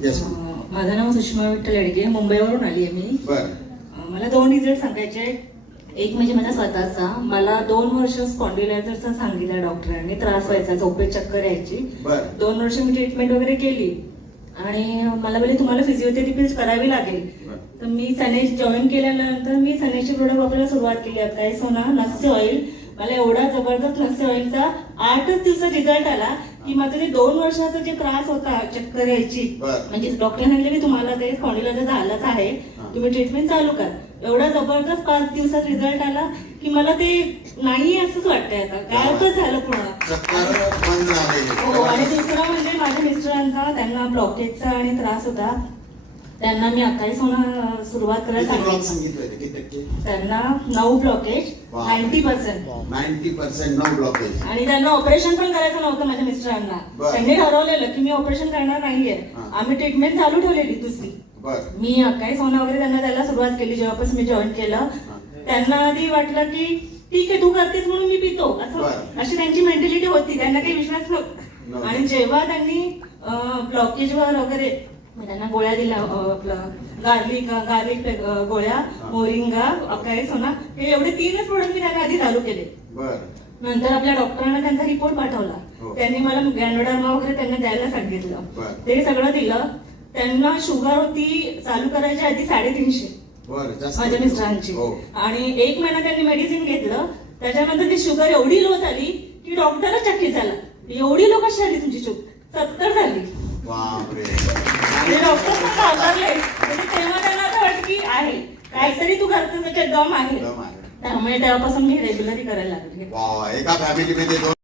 माझं नाव सुषमा विठ्ठल येडगे, मुंबईवरून आली आहे मी. मला 2 रिझल्ट सांगायचे. एक म्हणजे माझा स्वतःचा, मला 2 वर्ष स्पॉन्डिलायझरचा सांगितलं डॉक्टरांनी, त्रास व्हायचा, झोपेत चक्कर यायची. 2 वर्ष मी ट्रीटमेंट वगैरे केली आणि मला बोलले तुम्हाला फिजिओथेरपी करावी लागेल. तर मी सनेज जॉईन केल्यानंतर मी सनेजचे प्रोडक्ट वापरायला सुरुवात केली. काय सोना नस्य ऑइल, मला एवढा जबरदस्त नस्य ऑइलचा 8च दिवसात रिझल्ट आला की माझं ते 2 वर्षाचा जे त्रास होता चक्कर यायची, म्हणजे डॉक्टरांनी सांगितलं की तुम्हाला ते स्पॉन्डिलायझर झालंच आहे, तुम्ही ट्रीटमेंट चालू करा. एवढा जबरदस्त 5 दिवसात रिझल्ट आला की मला ते नाही असंच वाटतंय, आता गायबच झालं पूर्ण. हो, आणि दुसरं म्हणजे माझ्या मिस्टरांचा, त्यांना ब्लॉकेजचा आणि त्रास होता. त्यांना मी 28 होणं सुरुवात करायला सांगितलं. त्यांना 9 ब्लॉकेज, 90%. 90% 9 ब्लॉकेज. आणि त्यांना ऑपरेशन पण करायचं नव्हतं माझ्या मिस्टरांना. त्यांनी ठरवलेलं की मी ऑपरेशन करणार नाहीये. आम्ही ट्रीटमेंट चालू ठेवलेली दुसरी. मी 28 होणं वगैरे त्यांना द्यायला सुरुवात केली जेव्हापासून मी जॉईन केलं. त्यांना आधी वाटलं की ठीक आहे तू करतेस म्हणून मी पितो, असं अशी त्यांची मेंटॅलिटी होती, त्यांना काही विश्वास नव्हता. आणि जेव्हा त्यांनी ब्लॉकेजवर वगैरे त्यांना गोळ्या दिल्या, गार्लिक गोळ्या, मोरिंगा, 28 होणा, हे एवढे 3च प्रोडक्ट मी त्यांना आधी चालू केले. नंतर आपल्या डॉक्टरांना त्यांचा रिपोर्ट पाठवला. त्यांनी मला गॅनोडर्मा वगैरे त्यांना द्यायला सांगितलं, ते सगळं दिलं. त्यांना शुगर होती चालू करायच्या आधी 350 माझ्या मिस्टरांची. आणि 1 महिना त्यांनी मेडिसिन घेतलं. त्याच्यानंतर ती शुगर एवढी लो झाली की डॉक्टरच चकित झाला, एवढी लो कशी झाली तुमची शुगर? 70 झाली. डॉक्टर पण घाबरले, म्हणजे तेव्हा त्यांना असं वाटतं की आहे काहीतरी तू करतो त्याच्यात दम आहे. त्यामुळे तेव्हापासून मी रेग्युलरली करायला लागले. एका फॅमिलीमध्ये